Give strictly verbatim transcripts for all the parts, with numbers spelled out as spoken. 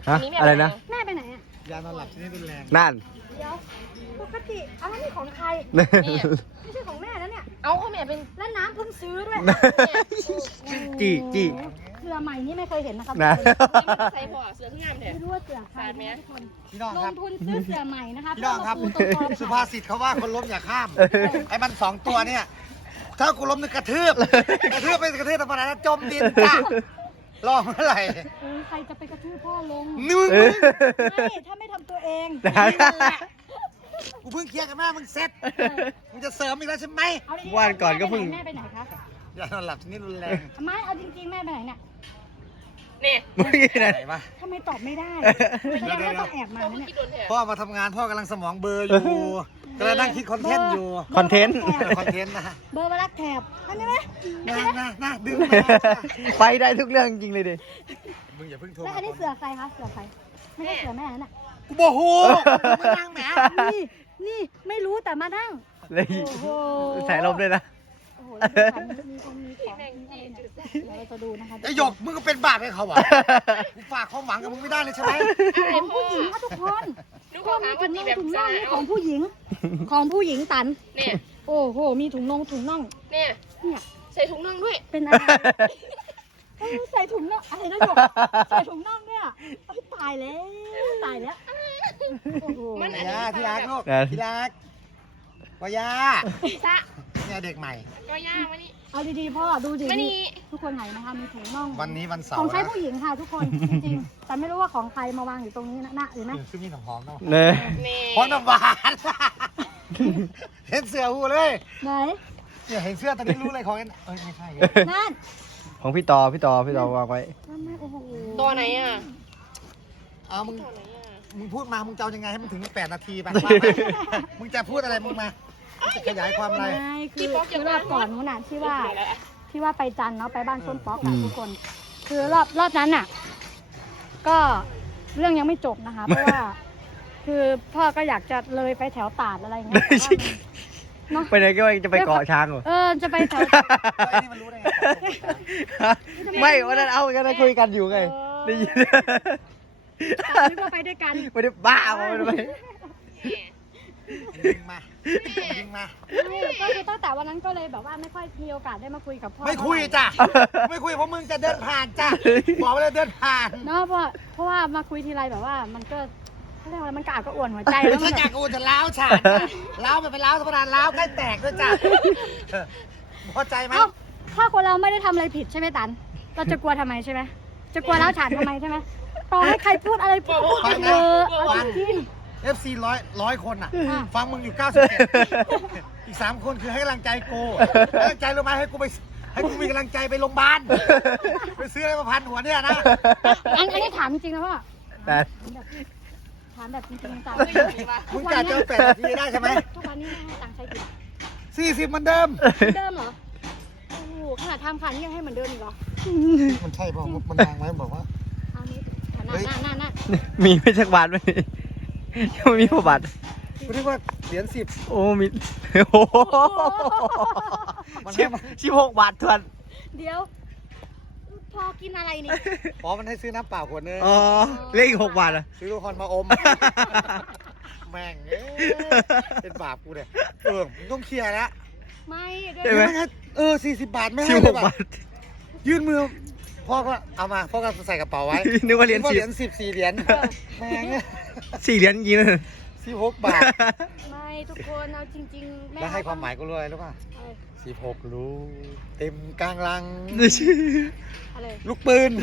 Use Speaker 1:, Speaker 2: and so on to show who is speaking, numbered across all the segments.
Speaker 1: ฮะอะไรนะ
Speaker 2: แม่ไปไหนอ่ะ
Speaker 3: ยานอนหลับชนิดรุนแรง
Speaker 1: นั่น
Speaker 2: เดี๋ยวปกติอันนั้นนี่ของใครไม่ใช่ของแม่แล้วเนี่ยเอาของแม่เป็นแล้วน้ำเพิ่งซื้อด้วย
Speaker 1: จีจี
Speaker 2: เสื้อใหม่นี่ไม่เคยเห็นนะครับ
Speaker 1: นะ
Speaker 2: ใส่พอเสื้อที่งามเลยไม่รู้ว่าเสื้อใครนะทุกคน
Speaker 3: พี่น้องครับ
Speaker 2: ลงทุนซื้อเสื้อใหม่นะคะ
Speaker 3: พี่น้องครับสุภาษิตเขาว่าคนล้มอย่าข้ามไอ้มันสองตัวเนี่ยถ้ากูล้มนึกกระทืบกระทืบไปกระทืบธรรมดาจมดินจ้ารอเมื่อไหร่
Speaker 2: ใครจะไปกระทืบพ่อลง
Speaker 3: นึก
Speaker 2: ไม่ถ้าไม่ทำตัวเอง
Speaker 3: กูเพิ่งเคลียร์กับแม่มึงเสร็จมึงจะเสริมอีกแล้วใช่ไหม
Speaker 1: วันก่อนก็เพิ่ง
Speaker 2: แม่ไปไหนคะ
Speaker 3: อย่านอนหลับชนิดรุนแรง
Speaker 2: ไม่เอาจริงๆแม่ไปไหนเนี่ย
Speaker 1: นี่ไม่
Speaker 3: ไหนวะ
Speaker 2: ทำไมตอบไม่ได้แสดงว่าต้องแอบมาเนี่ย
Speaker 3: พ่อมาทำงานพ่อกำลังสมองเบอร์อยู่กำลังนั่งคิดคอนเทนต์อยู่
Speaker 1: คอนเทนต์
Speaker 3: คอนเทนต์นะ
Speaker 2: เบอร์มาลักแถบอันนี้ไหม
Speaker 3: น่าน่าน่าดึง
Speaker 1: ไปได้ทุกเรื่องจริงเลยดิ
Speaker 3: มึงอย่าเพิ่งโทร
Speaker 2: แล้วอันนี้เสือใครคะเสือใครไม่ใช่เสือแม่น่ะ
Speaker 3: กูโมโหมึงนั่งแหม
Speaker 2: นี่นี่ไม่รู้แต่มานั่ง
Speaker 1: เลยใส่ลมเลยนะ
Speaker 2: โอ้โหมีคนมีของเราจะดูนะคะ
Speaker 3: ไอ้หยกมึงก็เป็นบาปให้เขาอ่ะกูฝากความหวังกับมึงไม่ได้เลยใช่ไหม
Speaker 2: ของผู้หญิงค่ะทุกคนทุกคนมีถุงน่องถุงน่องนี่ของผู้หญิงของผู้หญิงตันเนี่ยโอ้โหมีถุงน่องถุงน่องเนี่ยเนี่ยใส่ถุงน่องด้วยเป็นอะไรใส่ถุงน่องอะไรนะหยกใส่ถุงน่องเนี่ยตายแล้วตายแล้ว
Speaker 3: มันยาที่รักลูกที่รักวายาซะเนี่ยเด็กใหม่
Speaker 2: ก็ย่าวันนี้เอาดีๆพ่อดูดิทุกคนไหนนะคะมีถุงน่อง
Speaker 3: วันนี้วันเสาร์
Speaker 2: ของใช้ผู้หญิงค่ะทุกคนจริงๆแต่ไม่รู้ว่าของใครมาวางอยู่ตรงนี้นะหรือนะ
Speaker 3: คือมีน้ำหอมเนาะ
Speaker 1: เน่
Speaker 3: หอมน้ำหวานเห็นเสือหูเลย
Speaker 2: ไหน
Speaker 3: เนี่ยเห็นเสื้อตอนนี้รู้เลยของเอ็นเอ้ยไม่ใช่
Speaker 2: นั่น
Speaker 1: ของพี่ต่อพี่ต่อพี่ต่อวางไว้
Speaker 2: ตัวไหนอ่ะ
Speaker 3: เอามึงมึงพูดมามึงจะยังไงให้มันถึงแปดนาทีไปมึงจะพูดอะไรมึงมาจะขยายความอะไร
Speaker 2: คือคือรอบก่อนนู้นน่ะที่ว่าที่ว่าไปจันเนาะไปบ้านส้นป๊อกอะทุกคนคือรอบรอบนั้นน่ะก็เรื่องยังไม่จบนะคะเพราะว่าคือพ่อก็อยากจะเลยไปแถวตาดอะไรอย่างเงี้ย
Speaker 1: ไปไหนก็จะไปเกาะช้างเหรอ
Speaker 2: เออจะไปแถว
Speaker 1: ไม่วันนั้นเอากันคุยกันอยู่ไงได้ยิน
Speaker 2: นึกว่าไปด้วยกัน
Speaker 1: ไม่ได้บ้าไม่ได้
Speaker 3: ยิงมายิงมา
Speaker 2: ก็คือตั้งแต่วันนั้นก็เลยแบบว่าไม่ค่อยมีโอกาสได้มาคุยกับพ่อ
Speaker 3: ไม่คุยจ้ะไม่คุยเพราะมึงจะเดินผ่านจ้ะบอกเลยเดินผ่าน
Speaker 2: เนาะเพราะเพราะว่ามาคุยทีไรแบบว่ามันก็เขาเรียกว่ามันกระอักกระอ่วนหัวใจ
Speaker 3: แล้วมันกระอักกระอ่วนจะล้าวฉาดล้าวแบบเป็นล้าวธรรมดาล้าวใกล้แตกด้วยจ้ะพอใจไหม
Speaker 2: ถ้าคนเราไม่ได้ทำอะไรผิดใช่ไหมตันเราจะกลัวทำไมใช่ไหมจะกลัวล้าวฉาดทำไมใช่ไหมต่อให้ใครพูดอะไรพูดเออเอาจริง
Speaker 3: เอฟซีร้อยร้อยคนอ่ะฟังมึงอยู่เก้าสิบเจ็ดอีกสามคนคือให้กำลังใจกูให้กำลังใจรู้ไหมให้กูไปให้กูมีกำลังใจไปโรงพยาบาลไปซื้ออะไรมาพันหัวเนี่ยนะ
Speaker 2: อันนี้ถามจริงนะพ่อ
Speaker 1: แต่
Speaker 2: ถามแบบจริงๆจัง
Speaker 3: มึงกะเจอแปดนาทีได้ใช่ไหม
Speaker 2: ทุกวันนี้ให้ตังค์ใช้กี่
Speaker 3: สี่สิบเหมือนเดิม
Speaker 2: เดิมเหรอโอ้โหขนาดทำขันยังให้เหมือนเดิมอีกเหรอ
Speaker 3: มันใช่ป่ะมันนางไหมบอกว่า
Speaker 2: เอานี้น่าน่าน่า
Speaker 1: มีไม่ชักบาทไหมยังมีพอบัตร
Speaker 3: กูเรียกว่าเหรียญสิบ
Speaker 1: โอ้มีโอ้ชิบชิบหกบาททวน
Speaker 2: เดี๋ยวพอกินอะไรนี่
Speaker 3: อ๋อมันให้ซื้อน้ำเปล่าขวดนึง
Speaker 1: อ๋อเลขอีกหกบาทอ่ะ
Speaker 3: ซื้อลูกคอนมาอมแม่งเป็นบาปกูเนี่ยเออมึงต้องเคลียร์แล้ว
Speaker 2: ไม่
Speaker 3: เดี๋ยวไม่งั้นเออสี่สิบบาทไม่ให้เลยแบบยื่นมือพ่อก็เอามาพ่อก็ใส่กระเป๋าไว้
Speaker 1: นึกว่าเหรียญ
Speaker 3: สิบเหรียญสิบสี่เหรียญแม่ง
Speaker 1: สี่เหรียญยิงเลย
Speaker 3: สิบหกบาท
Speaker 2: ไม่ทุกคนเอาจริงๆแม่
Speaker 3: แล้วให้ความหมายกูรู้อะไรรู้ป่ะสิบหกรู้เต็มกลางลังลูกปืน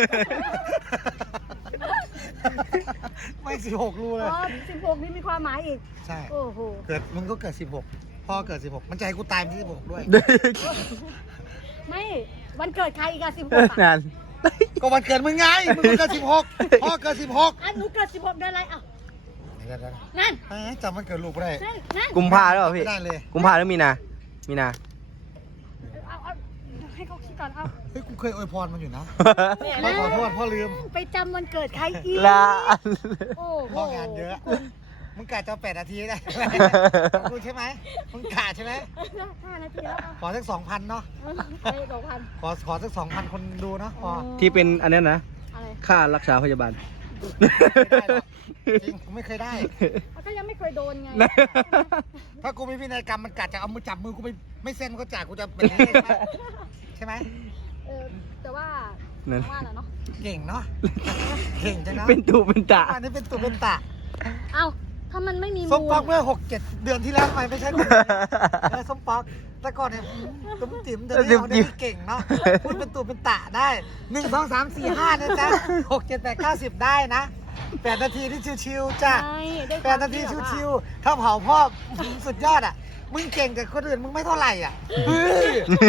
Speaker 3: ไม่สิบหกรู้เลย
Speaker 2: อ๋อสิบหกนี่มีความหมายอีก
Speaker 3: ใช่
Speaker 2: โอ้โห
Speaker 3: เกิดมึงก็เกิดสิบหกพ่อเกิดสิบหกมันจะให้กูตายที่สิบหกด้วย
Speaker 2: ไม่วันเกิดใครอีกอะสิบหก
Speaker 1: นาน
Speaker 3: ก็วันเกิดมึงไงมึงเกิดสิบหกพ่อเกิดสิบหก
Speaker 2: อันหนูเกิดสิบหกเดือนอะไรอ่ะ
Speaker 3: นั่นจำมันเกิดลูกไม่ได้
Speaker 1: กุมภาหรือเปล่าพี่
Speaker 3: ได้เลย
Speaker 1: กุมภาหรือมีนามีนา
Speaker 2: เอาเอาให้เขาคิดก่อนเอา
Speaker 3: เฮ้ยกูเคยอวยพรมันอยู่นะพ่อขอโทษพ่อลืม
Speaker 2: ไปจำวันเกิดใครอีก
Speaker 1: ละ
Speaker 2: โอ้
Speaker 3: พ่องานเยอะมึงกะจะแปดนาทีได้กูใช่ไหมมึงกะใช่ไหม
Speaker 2: ห้านาทีแล้ว
Speaker 3: ขอสักสองพันเนาะ
Speaker 2: สองพัน
Speaker 3: ขอขอสักสองพันคนดูเนาะพอ
Speaker 1: ที่เป็นอันนี้นะค่ารักษาพยาบาล
Speaker 3: ไม่ได้หรอกจริงกูไม่เคยได้
Speaker 2: ก็ยังไม่เคยโดนไง
Speaker 3: ถ้ากูมีพินัยกรรมมันกัดจะเอามือจับมือกูไปไม่เซ็นก็จ่ายกูจะเป็นอย่างนี้ใช่ไหม
Speaker 2: เออแต่ว่า
Speaker 1: นั่น
Speaker 2: ว่าแหละเนาะ
Speaker 3: เก่งเนาะเก่งจังเนาะ
Speaker 1: เป็นตูเป็นตา
Speaker 3: อันนี้เป็นตุเป็นตะ
Speaker 2: เอ้าถ้ามันไม่มี
Speaker 3: ส้ม
Speaker 2: มูล
Speaker 3: ป๊อกเมื่อหกเจ็ดเดือนที่แล้วทำไมไม่ใช่คนนี้เออส้มป๊อกแต่ก่อนเนี่ยตุ้มติ๋มเดี๋ยวนี้เอาได้เก่งเนาะพูดเป็นตุเป็นตะได้หนึ่งสองสามสี่ห้านะจ๊ะหกเจ็ดแปดเก้าสิบได้นะแปดนาทีที่ชิวๆจ้ะ
Speaker 2: ใช่ด้วยค
Speaker 3: แป
Speaker 2: วาม
Speaker 3: ดนาที
Speaker 2: ที่แบบ
Speaker 3: ชิว
Speaker 2: ว่า
Speaker 3: ๆถ้าเผาพ่อสุดยอดอ่ะมึงเก่งกับคนอื่นมึงไม่เท่าไหร่อ่ะเฮ้ย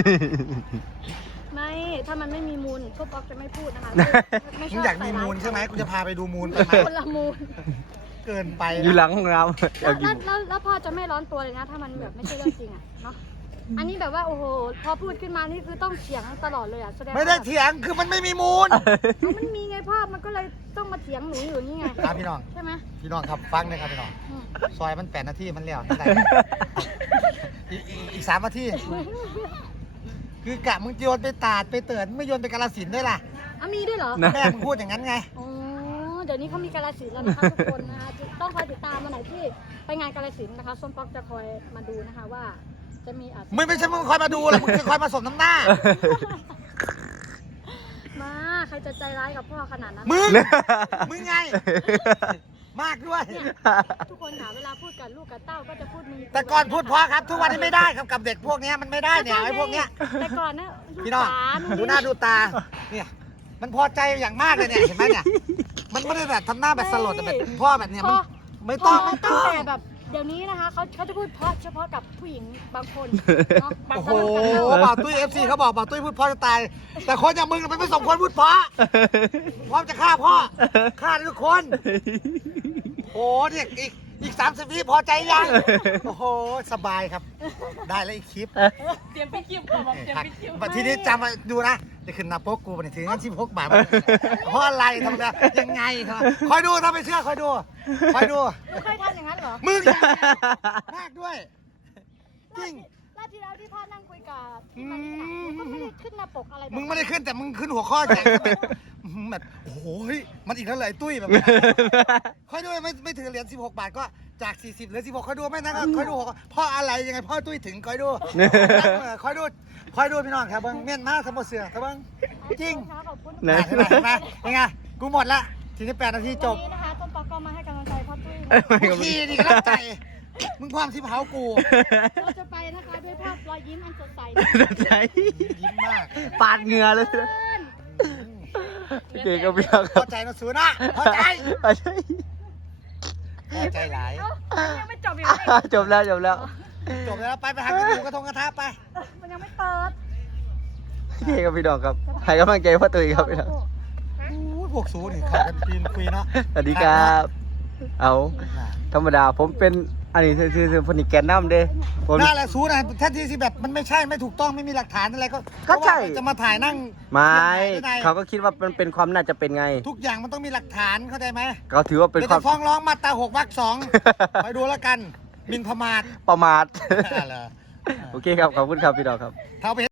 Speaker 2: ไม่ถ้ามันไม่มีมูลพวกป๊อกจะไม่พูดนะคะไม่
Speaker 3: มึงอยากมีมูลใช่ไหมกูจะพาไปดูมูลไปไหม
Speaker 2: คนละมูล
Speaker 3: เกินไป
Speaker 1: อยู่หลังห้องน้ำ
Speaker 2: แล้
Speaker 1: เอา
Speaker 2: ว
Speaker 1: กิ
Speaker 2: แล้ว
Speaker 1: น
Speaker 2: แล้วแล้วพ่อจะไม่ร้อนตัวเลยนะ ถ้ามันแบบไม่ใช่เรื่องจริงอ่ะเนาะอันนี้แบบว่าโอ้โหพอพูดขึ้นมานี่คือต้องเถียงตลอดเลยอ่ะแสดงว่า
Speaker 3: ไม่ได้เถียงคือมันไม่มีมูล
Speaker 2: เอามันมีไงพ่อมันก็เลยต้องมาเถียงหนูอยู่นี่ไง
Speaker 3: ครับพี่น้อง
Speaker 2: ใช่ไหม
Speaker 3: พี่น้องครับฟังเลยครับพี่น้อง
Speaker 2: อืม
Speaker 3: ซอยมันแปดนาทีมันเลี้ยวได้ อีกอีกอีกสามนาทีคือกะมึงโยนไปตาดไปเติร์นไม่โยนไปกาฬสินธุ์ด้วยล่ะ
Speaker 2: อ่ะมีด้วยเหรอ
Speaker 1: นะ
Speaker 3: แม่มึงพูดอย่างนั้นไง
Speaker 2: อ๋อเดี๋ยวนี้เขามีกาลสินธุ์แล้วนะคะทุกคนนะคะต้องคอยติดตามมาไหนที่ไปงานกาลสินธุ์นะคะส้มป๊อกจะคอยมาดูนะคะว่า จะมีอะไร
Speaker 3: มึงไม่ใช่มึงคอยมาดูหรอกมึงจะคอยมาสมน้ำหน้า
Speaker 2: มาใครจะใจร้ายกับพ่อขนาดนั้น
Speaker 3: มึง มึงไง มากด้วย
Speaker 2: เนี่ยทุกคนค่ะเวลาพูดกับลูกกับเต้าก็จะพูดมึง
Speaker 3: แต่ก่อนพูดเพราะครับ ทุกวันนี้ไม่ได้ครับกับเด็กพวกเนี้ยมันไม่ได้เนี่ยไอ้พวกเนี้ย
Speaker 2: แต่ก่อนนะลูก
Speaker 3: พี่น้อง
Speaker 2: หลาน
Speaker 3: ดูหน้าดูตา เนี่ย มันพอใจอย่างมากเลยเนี่ยเห็นไหมเนี่ย มันไม่ได้แบบทำหน้าแบบสลดแต่แบบพ่อแบบเนี้ยมันไม่ต้องไม่
Speaker 2: ตั้
Speaker 3: ต้
Speaker 2: ง
Speaker 3: อง
Speaker 2: แต่แบบเดี๋ยวนี้นะคะเขาเขาจะพูดเพราะเฉพาะกับผู้หญิงบางคนเนาะบาง
Speaker 3: โอ้
Speaker 2: ค
Speaker 3: โห
Speaker 2: นบางคน
Speaker 3: บ่าวตุ้ยเอฟซีเขาบอกบ่าวตุ้ยพูดเพราะจะตาย แต่คนอย่างมึงมันไม่สมควรพูดเพราะพร้อมจะฆ่าพ่อฆ่าทุกคนโอ้เนี่ยอีกอีกสามสิบวิพอใจยังโอ้โหสบายครับ ได้แล้วอีกคลิป
Speaker 2: เตรียมไปคิวก่อนบอกเตรียมไปคิว
Speaker 3: ทีนี้จำมาดูนะจะขึ้นหน้าโป๊กกูไปถึงงั้นชิบหกบาทเพราะอะไรทำไมยังไงครับคอยดูถ้าไม่เชื่อคอยดูคอยดู
Speaker 2: หนูเคยทำอย่างนั้นเหรอ
Speaker 3: มึงอย่ามากด้วยจริง
Speaker 2: รอบที่แล้วที่พ่อนั่งคุยกับพี่มารีน่ะหนูก็ไม่ได้ขึ้นหน้าปกอะไรแบบ
Speaker 3: มึงไม่ได้ขึ้นแต่มึงขึ้นหัวข้อใหญ่แบบแบบโอ้โหมันอีกแล้วเลยตุ้ยแบบค่อยดูไม่ไม่ถึงเหรียญสิบหกบาทก็จากสี่สิบเหลือสิบหกค่อยดูไม่นะค่อยดูพ่ออะไรยังไงพ่อตุ้ยถึงค่อยดูค่อยดูค่อยดูพี่น้องครับเบิ้งเมียนมาสมบูรณ์เสือครับเบิ้งจริง
Speaker 2: ขอบคุณ
Speaker 1: ไหน
Speaker 3: เห็นไหมเห็นไหมเป็นไงกูหมดละทีนี้แปดนาทีจบ
Speaker 2: วันนี้นะคะต้นปอกก็มาให้กำลังใจพ่อตุ้ย
Speaker 3: กูขี้ดีก็รับใจมึงความที่เผากู
Speaker 2: เราจะไปนะคะด้วยภาพรอยยิ้มอันสดใส
Speaker 1: ใจ
Speaker 3: ยิ้มมาก
Speaker 1: ปาดเหงื่อเลยนะโอเคก็พี่น้องค
Speaker 3: พ
Speaker 1: รั
Speaker 3: อบ ใจนะสูนะพอใจ
Speaker 1: พอใจ
Speaker 3: พอใจหลาย
Speaker 2: ยังไม่จบอีก
Speaker 1: จบแล้วจบแล้ว
Speaker 3: จบแล้วไปไปหากระดูกกระทงกระทะไป
Speaker 2: มันยังไม่เปิด
Speaker 1: โอเคครับพี่น้องครับให้กำลังใจพ่อตุ้ยครับพี่น้อง
Speaker 3: อู้พวกสูนี่เขากันปีนคุยเนาะ
Speaker 1: สวัสดีครับ เอาธรรมดาผมเป็นอันนี้คือคือคนนี้แกนน้ำเด้ผม
Speaker 3: น่าแหละสูนะแท้ที่ที่แบบมันไม่ใช่ไม่ถูกต้องไม่มีหลักฐานอะไรก็
Speaker 1: ก็ใช่
Speaker 3: จะมาถ่ายนั่ง
Speaker 1: ไม่
Speaker 3: ได้
Speaker 1: เขาก็คิดว่ามันเป็นความน่าจะเป็นไง
Speaker 3: ทุกอย่างมันต้องมีหลักฐานเข้าใจไหม
Speaker 1: ก็ถือว่าเป็น
Speaker 3: เดี๋ยว
Speaker 1: ความ
Speaker 3: จะฟ้องร้องมาตราหกวรรคสองไปดูแล้วกันหมินประมาท
Speaker 1: ประมาท
Speaker 3: อ่าเหรอ
Speaker 1: โอเคครับ ขอบคุณครับพี่น้องครับ
Speaker 3: เท้าไป